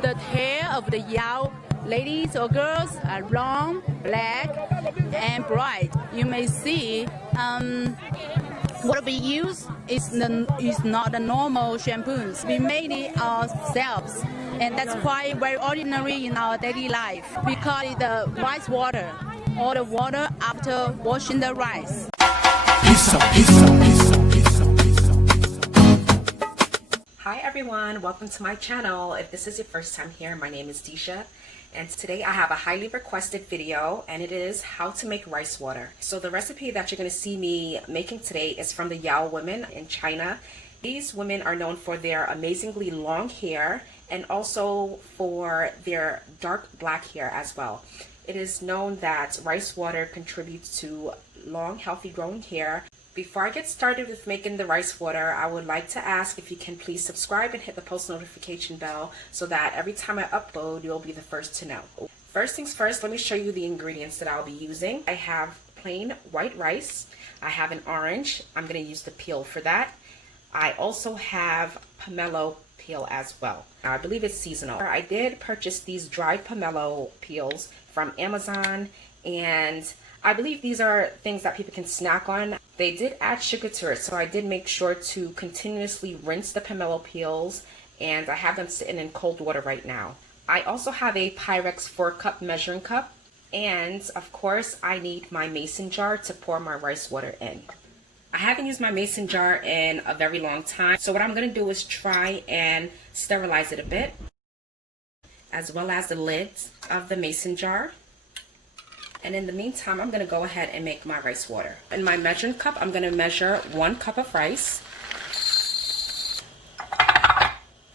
The hair of the Yao ladies or girls are long, black, and bright. You may see what we use is not the normal shampoos. We made it ourselves, and that's quite very ordinary in our daily life. We call it the rice water, or the water after washing the rice. Hi everyone, welcome to my channel. If this is your first time here, my name is Disha, and today I have a highly requested video, and it is how to make rice water. So the recipe that you're going to see me making today is from the Yao women in China. These women are known for their amazingly long hair and also for their dark black hair as well. It is known that rice water contributes to long, healthy growing hair. Before I get started with making the rice water, I would like to ask if you can please subscribe and hit the post notification bell so that every time I upload, you'll be the first to know. First things first, let me show you the ingredients that I'll be using. I have plain white rice. I have an orange. I'm going to use the peel for that. I also have pomelo peel as well. Now, I believe it's seasonal. I did purchase these dried pomelo peels from Amazon, and I believe these are things that people can snack on. They did add sugar to it, so I did make sure to continuously rinse the pomelo peels, and I have them sitting in cold water right now. I also have a Pyrex 4-cup measuring cup, and of course I need my mason jar to pour my rice water in. I haven't used my mason jar in a very long time, so what I'm going to do is try and sterilize it a bit, as well as the lids of the mason jar. And in the meantime, I'm going to go ahead and make my rice water. In my measuring cup, I'm going to measure 1 cup of rice.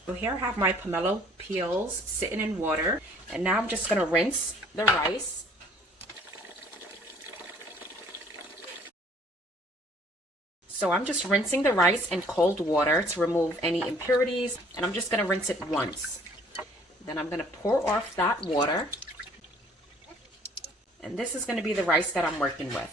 So here I have my pomelo peels sitting in water. And now I'm just going to rinse the rice. So I'm just rinsing the rice in cold water to remove any impurities. And I'm just going to rinse it once. Then I'm going to pour off that water. And this is going to be the rice that I'm working with.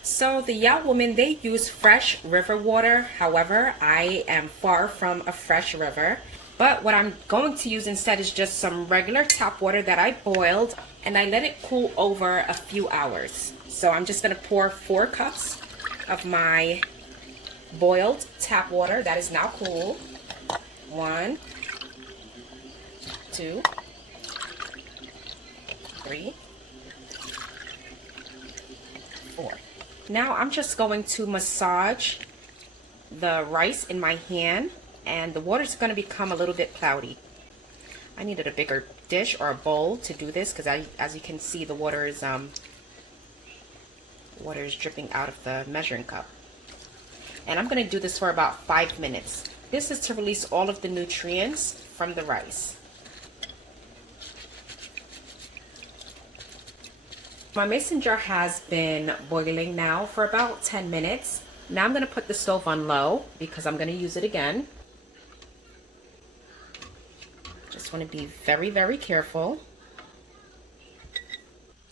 So the Yao women, they use fresh river water. However, I am far from a fresh river. But what I'm going to use instead is just some regular tap water that I boiled, and I let it cool over a few hours. So I'm just going to pour 4 cups of my boiled tap water that is now cool. 1, 2, 3, 4. Now I'm just going to massage the rice in my hand, and the water is going to become a little bit cloudy. I needed a bigger dish or a bowl to do this because as you can see, the water is dripping out of the measuring cup. And I'm going to do this for about 5 minutes. This is to release all of the nutrients from the rice. My mason jar has been boiling now for about 10 minutes. Now I'm going to put the stove on low because I'm going to use it again. Just want to be very, very careful.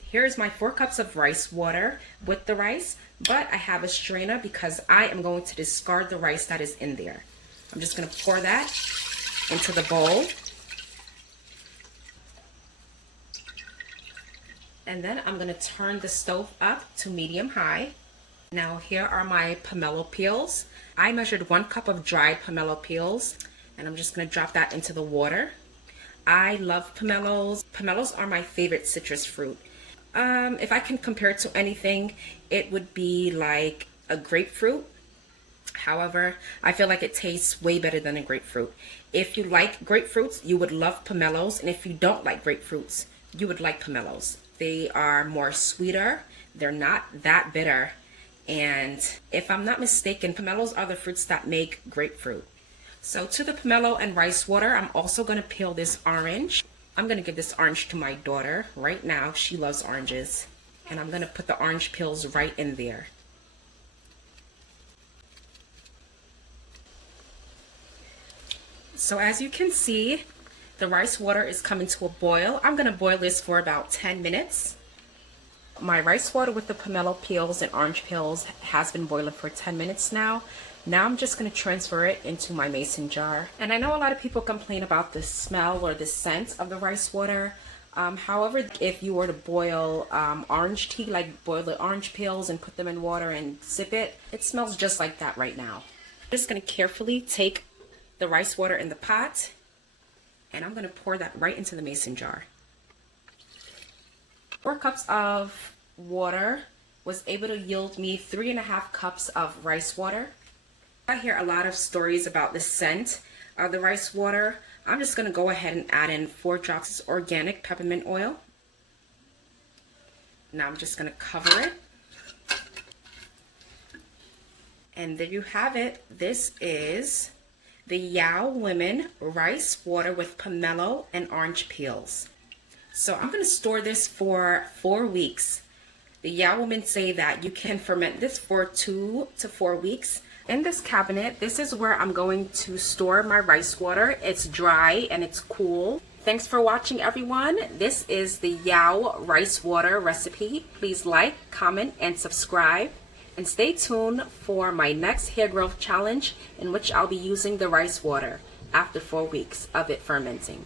Here's my 4 cups of rice water with the rice, but I have a strainer because I am going to discard the rice that is in there. I'm just going to pour that into the bowl. And then I'm going to turn the stove up to medium high. Now here are my pomelo peels. I measured 1 cup of dried pomelo peels, and I'm just going to drop that into the water. I love pomelos. Pomelos are my favorite citrus fruit. If I can compare it to anything, it would be like a grapefruit. However, I feel like it tastes way better than a grapefruit. If you like grapefruits, you would love pomelos, and if you don't like grapefruits, you would like pomelos. They are more sweeter, they're not that bitter, and if I'm not mistaken, pomelos are the fruits that make grapefruit. So to the pomelo and rice water, I'm also going to peel this orange. I'm going to give this orange to my daughter right now. She loves oranges, and I'm going to put the orange peels right in there. So as you can see, the rice water is coming to a boil. I'm going to boil this for about 10 minutes. My rice water with the pomelo peels and orange peels has been boiling for 10 minutes now. Now I'm just going to transfer it into my mason jar. And I know a lot of people complain about the smell or the scent of the rice water. However, if you were to boil orange tea, like boil the orange peels and put them in water and sip it, it smells just like that right now. I'm just going to carefully take the rice water in the pot, and I'm going to pour that right into the mason jar. 4 cups of water was able to yield me 3.5 cups of rice water. I hear a lot of stories about the scent of the rice water. I'm just going to go ahead and add in 4 drops of organic peppermint oil. Now I'm just going to cover it. And there you have it. This is the Yao Women rice water with pomelo and orange peels. So I'm going to store this for 4 weeks. The Yao Women say that you can ferment this for 2 to 4 weeks. In this cabinet, this is where I'm going to store my rice water. It's dry and it's cool. Thanks for watching, everyone. This is the Yao rice water recipe. Please like, comment, and subscribe. And stay tuned for my next hair growth challenge, in which I'll be using the rice water after 4 weeks of it fermenting.